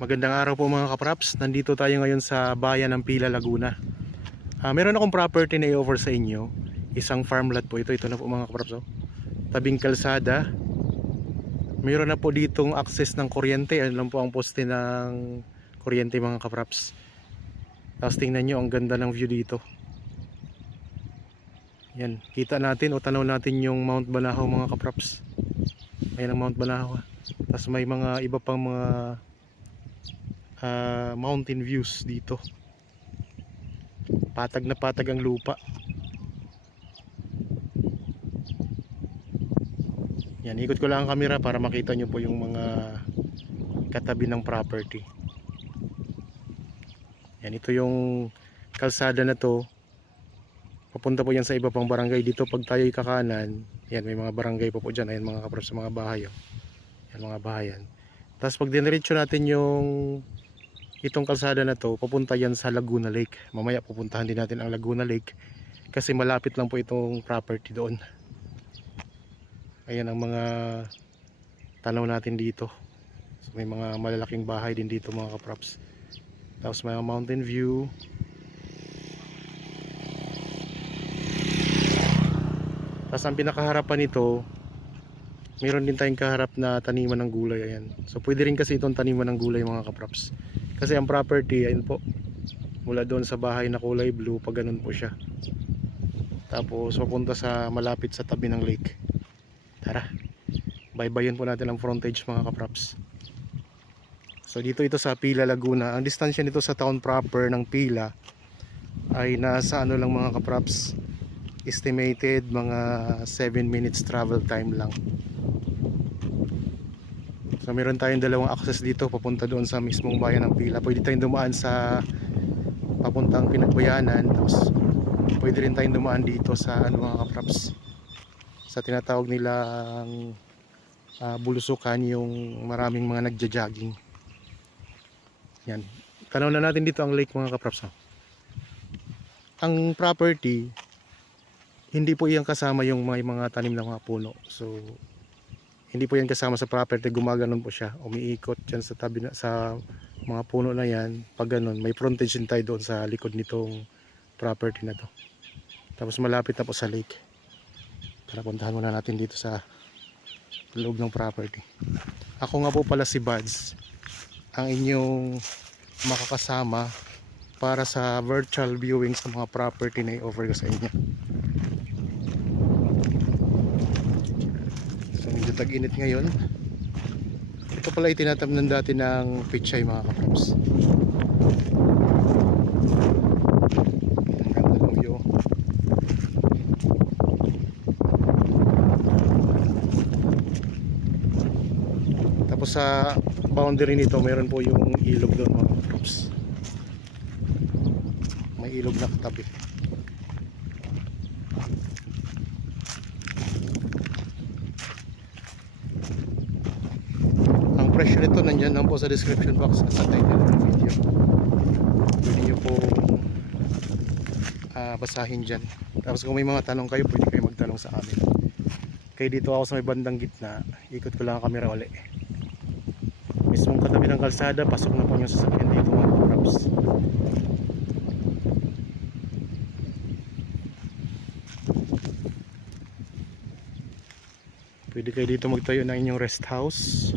Magandang araw po mga kapraps. Nandito tayo ngayon sa bayan ng Pila, Laguna. Meron akong property na i-offer sa inyo. Isang farmland po ito. Ito na po mga kapraps. Tabing kalsada. Meron na po ditong access ng kuryente. Ano lang po ang poste ng kuryente mga kapraps. Tapos tingnan nyo, ang ganda ng view dito. Yan, kita natin o tanaw natin yung Mount Banahaw mga kapraps. Ayan ang Mount Banahaw. Tapos may mga iba pang mga mountain views dito. Patag na patag ang lupa. Yan, ikot ko lang ang camera para makita nyo po yung mga katabi ng property. Yan, ito yung kalsada na to. Papunta po yan sa iba pang barangay. Dito pag tayo'y kakanan, yan, may mga barangay po po dyan. Ayan mga kapraps, sa mga bahay. Yan, mga bahayan. Tapos pag diniretso natin yung itong kalsada na to, papunta yan sa Laguna Lake. Mamaya pupuntahan din natin ang Laguna Lake kasi malapit lang po itong property doon. Ayan ang mga tanaw natin dito. So, may mga malalaking bahay din dito mga kaprops. Tapos may mountain view. Tapos ang pinakaharapan nito, mayroon din tayong kaharap na taniman ng gulay. Ayan. So pwede rin kasi itong taniman ng gulay mga kaprops. Kasi ang property, ayun po, mula doon sa bahay na kulay blue, pag ganun po siya. Tapos papunta sa malapit sa tabi ng lake. Tara, baybayin po natin ang frontage mga kaprops. So dito ito sa Pila, Laguna. Ang distansya nito sa town proper ng Pila ay nasa ano lang mga kaprops, estimated mga 7 minutes travel time lang. So meron tayong dalawang access dito papunta doon sa mismong bayan ng Pila. Pwede tayong dumaan sa papuntang Pinagbayanan, tapos pwede rin tayong dumaan dito sa ano mga kaprops, sa tinatawag nilang bulusukan, yung maraming mga nagja-jogging. Yan. Tanaw na natin dito ang lake mga kaprops. Ang property, hindi po iyang kasama yung mga tanim ng mga puno. So hindi po yan kasama sa property, gumaganon po siya, umiikot dyan sa tabi na, sa mga puno na yan. Pag ganon, may frontage din tayo doon sa likod nitong property na to. Tapos malapit na po sa lake. Tara, puntahan muna natin dito sa loob ng property. Ako nga po pala si Buds, ang inyong makakasama para sa virtual viewing sa mga property na i-offer ko sa inyo. Tag-init ngayon. Ito pala itinatamnan dati ng pichay mga kaprops. Ang ganda ng view. Tapos sa boundary nito mayroon po yung ilog doon mga kaprops. May ilog na katabi. Presyo nito nandyan lang po sa description box at sa title ng video. Pwede nyo po basahin dyan. Tapos kung may mga tanong kayo, pwede kayo magtanong sa amin. Kaya dito ako sa may bandang gitna, ikot ko lang ang camera uli. Mismong katabi ng kalsada, pasok na po yung sasakyan dito mga kaprops. Pwede kayo dito magtayo ng inyong rest house.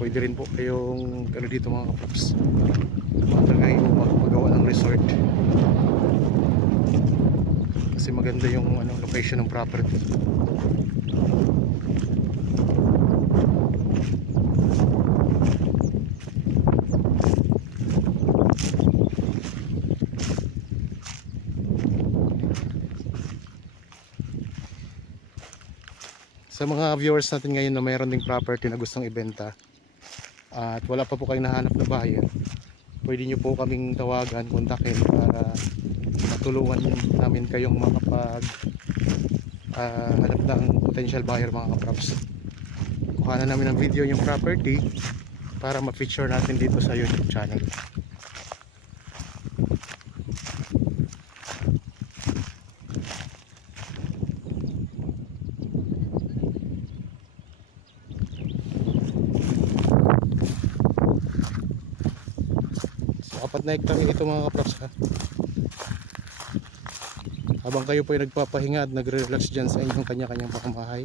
Pwede rin po kayong dito mga kaprops, matagay o magawa ng resort. Kasi maganda yung location ng property. Sa mga viewers natin ngayon na mayroon ding property na gustong ibenta at wala pa po kayong nahanap na buyer, pwede nyo po kaming tawagan, kontakin para matulungan namin kayong makapag hanap ng potential buyer mga kaprops. Kuha na namin ng video yung property para ma-feature natin dito sa YouTube channel. na hektarya ito mga kapraps ha. Habang kayo po ay nagpapahinga at nagre-relax dyan sa inyong kanya-kanyang pamamahay,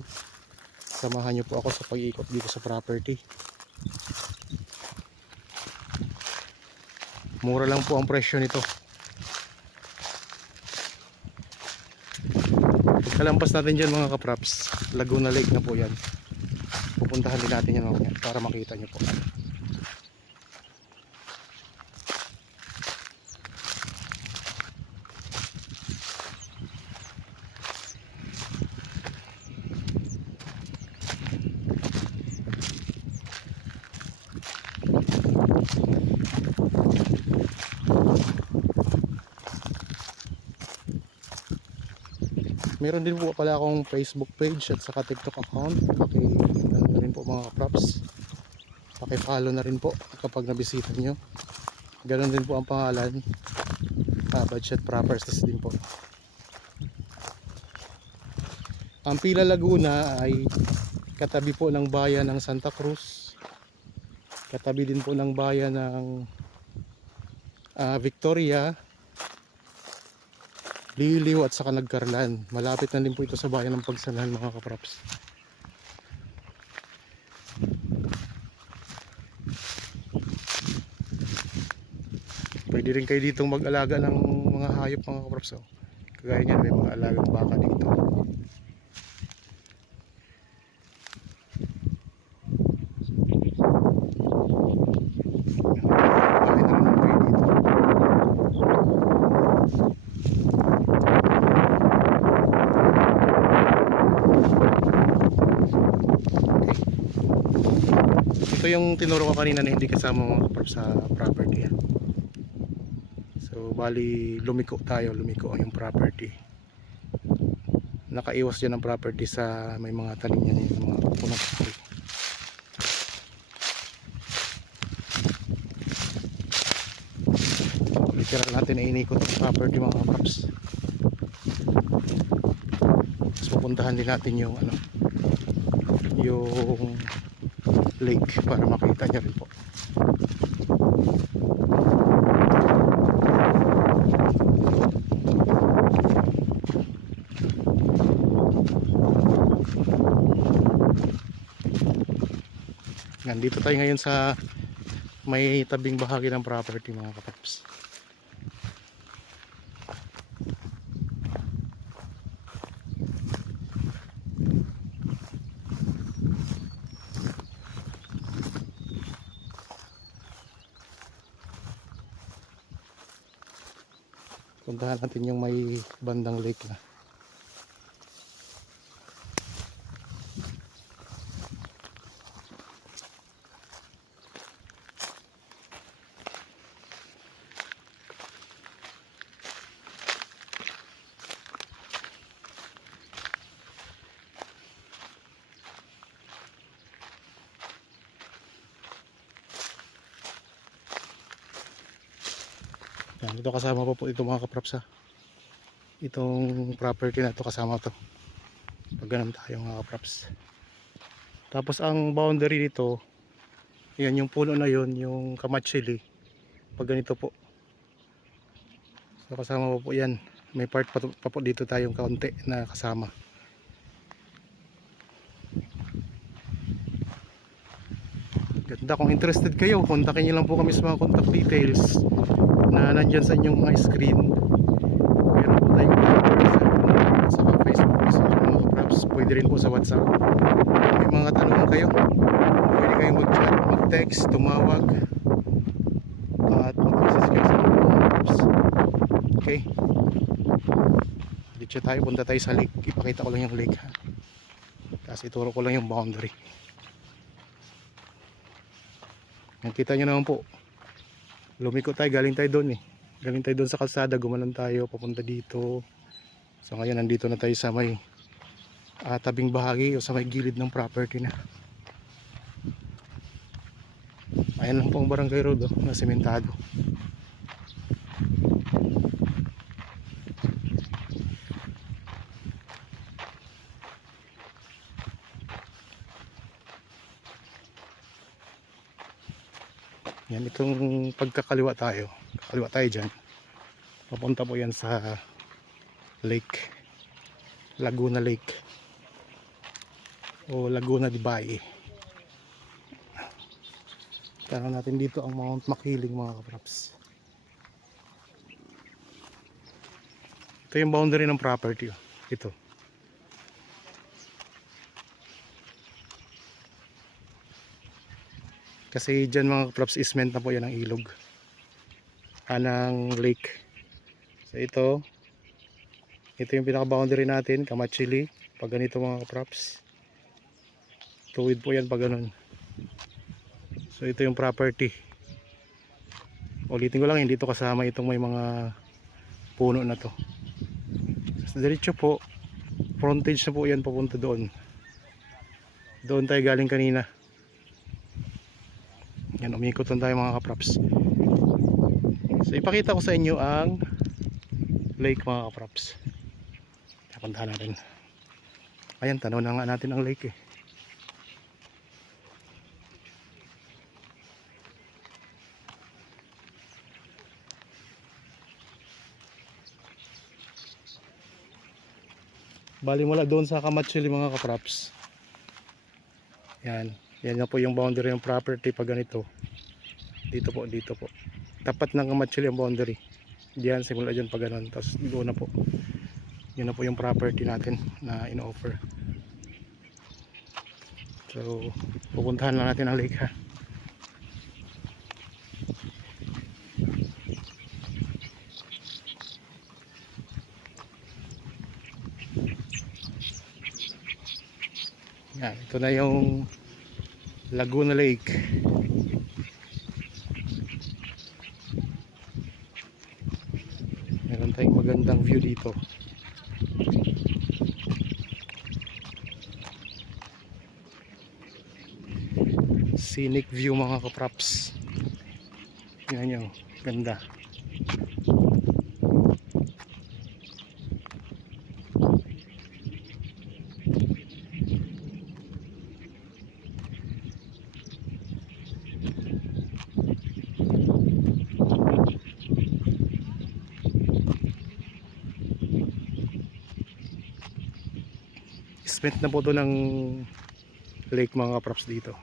samahan nyo po ako sa pag-iikot dito sa property. Mura lang po ang presyo nito. Pagkalampas natin dyan mga kapraps, Laguna Lake na po yan. Pupuntahan din natin yan mamaya para makita nyo po. Meron din po pala akong Facebook page at saka TikTok account. Paki-ano na rin po mga kapraps. Paki-follow na rin po kapag nabisita nyo. Ganon din po ang pangalan. Budget Properties din po. Ang Pila Laguna ay katabi po ng bayan ng Santa Cruz. Katabi din po ng bayan ng Victoria, Liliw at saka Nagkarlan. Malapit na din po ito sa bayan ng Pagsanlan mga kapraps. Pwede rin kayo ditong mag-alaga ng mga hayop mga kapraps. Kagaya niyan, may mga alagang baka dito. Ito yung tinuro ko kanina na hindi kasama mga kapraps sa property. So bali lumiko yung property. Nakaiwas dyan ang property sa may mga tanim yan yung mga punong kahoy. Literal natin ay inikot ang property mga kapraps. Tapos pupuntahan din natin yung yung lake para makita nyo rin po. Nandito tayo ngayon sa may tabing bahagi ng property mga kapaps. Puntahan natin yung may bandang lake na. Yan, ito kasama po ito mga kapraps ha. Itong property na ito kasama to. Pag ganun tayo mga kapraps. Tapos ang boundary nito, yan yung puno na yon, yung kamatsili. Pag ganito po. So kasama po yan. May part pa po dito tayong kaunti na kasama. Ganda, kung interested kayo, kontakin nyo lang po kami sa mga contact details na nandyan sa inyong mga screen. Meron po tayong number sa Facebook Messenger mga kapraps. Pwede rin po sa WhatsApp. Kung may mga tanong kayo, pwede kayong mag-chat, mag-text, tumawag at mag-message kayo sa mga kapraps. Okay, dito tayo, punta tayo sa lake. Ipakita ko lang yung lake ha. Tapos ituro ko lang yung boundary. Nakita nyo naman po, lumiko tayo, galing tayo doon galing tayo doon sa kalsada, gumanon tayo papunta dito. So ngayon nandito na tayo sa may tabing bahagi o sa may gilid ng property na. Ayan lang po ang barangay road na sementado. Yan, itong pagkakaliwa tayo, kaliwa tayo dyan. Papunta po yan sa lake, Laguna Lake o Laguna de Bay. Tara natin dito ang Mount Makiling mga kapraps. Ito yung boundary ng property. Ito. Kasi dyan mga kapraps, isment na po yan ang ilog. Ng lake. So ito yung pinaka boundary natin, Kamachili. Pag ganito mga kapraps, tuwid po yan pag ganun. So ito yung property. Ulitin ko lang, hindi to kasama itong may mga puno na to. So, diretso po, frontage na po yan papunta doon. Doon tayo galing kanina. Yan, umikot lang tayo mga kapraps. So ipakita ko sa inyo ang lake mga kapraps. Puntahan natin. Ayan, tanaw na nga natin ang lake eh. Bali mula doon sa Kamachili mga kapraps. Yan. Yan na po yung boundary ng property pag ganito. Dito po, dito po. Tapat ng Kamachili ang boundary. Diyan, simula dyan pag ganun. Tapos doon na po. Yun na po yung property natin na in-offer. So, pupuntahan lang natin ang lake ha. Yan, ito na yung Laguna Lake. Meron tayong magandang view dito. Scenic view mga kapraps. Yan yung ganda. Spent na po ito ng lake mga kapraps dito.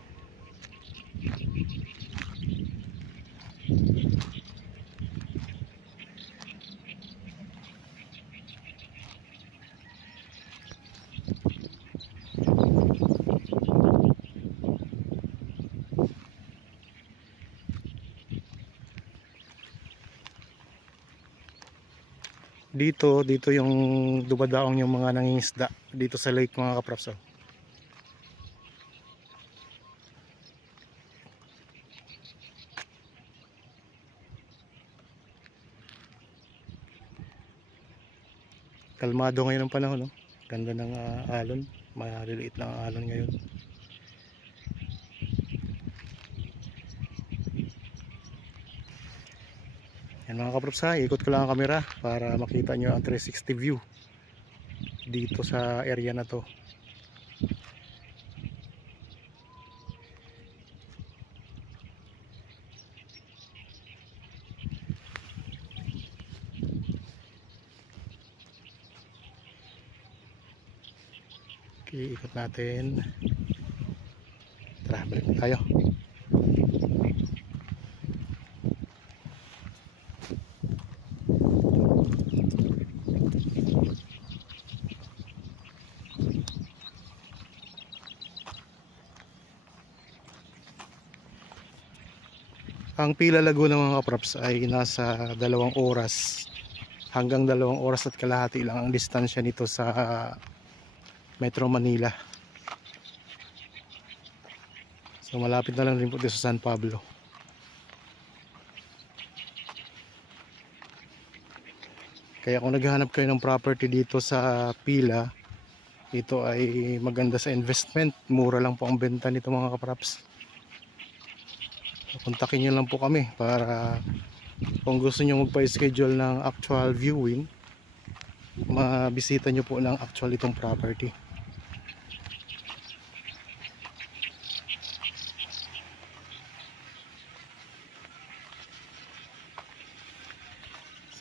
Dito yung dumadaong yung mga nangingisda dito sa lake mga kapraps. Kalmado ngayon ang panahon, no? Ganda ng alon, maliliit lang ang alon ngayon. Yan mga kapraps ha, ikot ko lang ang camera para makita nyo ang 360 view dito sa area na to. Okay, ikot natin. Tara, balik na tayo. Ang Pila Laguna mga kapraps ay nasa 2 oras hanggang 2 oras at kalahati lang ang distansya nito sa Metro Manila. So malapit na lang rin po dito sa San Pablo. Kaya kung naghahanap kayo ng property dito sa Pila, ito ay maganda sa investment. Mura lang po ang benta nito mga kapraps. Kontakin nyo lang po kami para kung gusto nyo magpa-schedule ng actual viewing, mabisita nyo po ng actual itong property.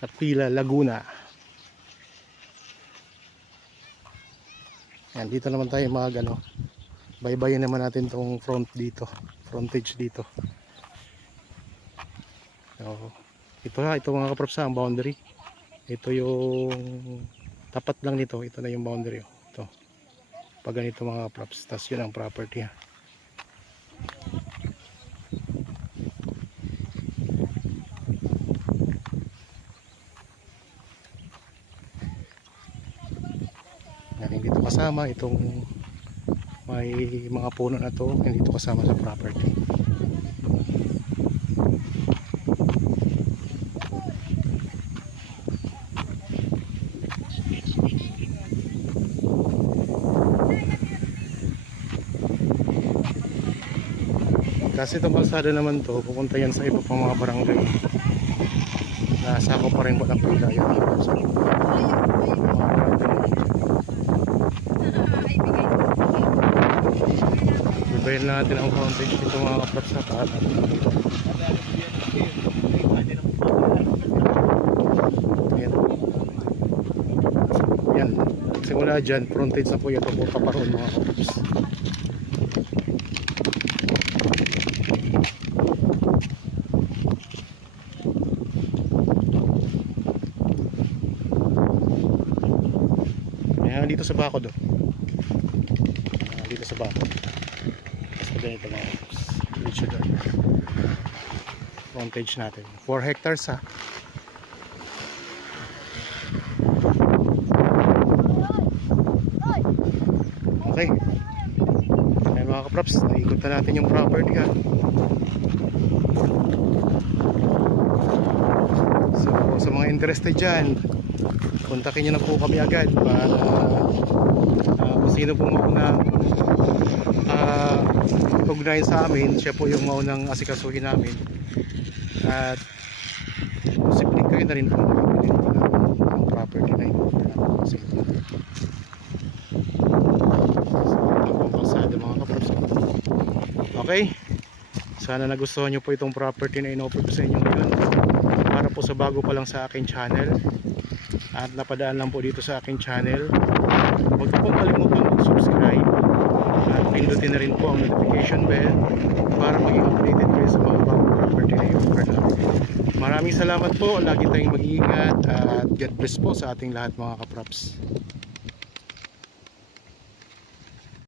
sa Pila, Laguna. Yan, dito naman tayo baybayin naman natin tong frontage dito. So, ito mga kaprops, ang boundary. Ito yung tapat lang nito, ito na yung boundary. Ito, pag ganito mga kaprops, tas yun ang property. Hindi ito kasama itong may mga puno na to, hindi ito kasama sa property. Kasi itong kalsada naman to, pupunta yan sa iba pang mga barangay. Nasako pa rin po ng Pila yun. Ibayin natin ang frontage dito mga kaprops sa paat. Yan, simula dyan, frontage na po yun, papunta pa rin mga kaprops. Dito sa bakod dito sa bakod basta ganito mga frontage natin 4 hectares okay. Ayan mga kaprops, naikot na natin yung property so sa mga interested dyan, kontakin nyo na po kami agad para kung sino po mauna ugnayan sa amin, siya po yung maunang asikasuhin namin at posibleng kayo na rin po ang property na yun. So, pasado mga kaprops. Okay, sana nagustuhan nyo po itong property na in-offer ko sa inyo ngayon. Para po sa bago pa lang sa aking channel at napadaan lang po dito sa aking channel, huwag po kalimutan mag-subscribe at pindutin na rin po ang notification bell para maging updated kayo sa mga bagong property na i-offer namin. Maraming salamat po, lagi tayong mag-iingat at God bless po sa ating lahat mga kaprops.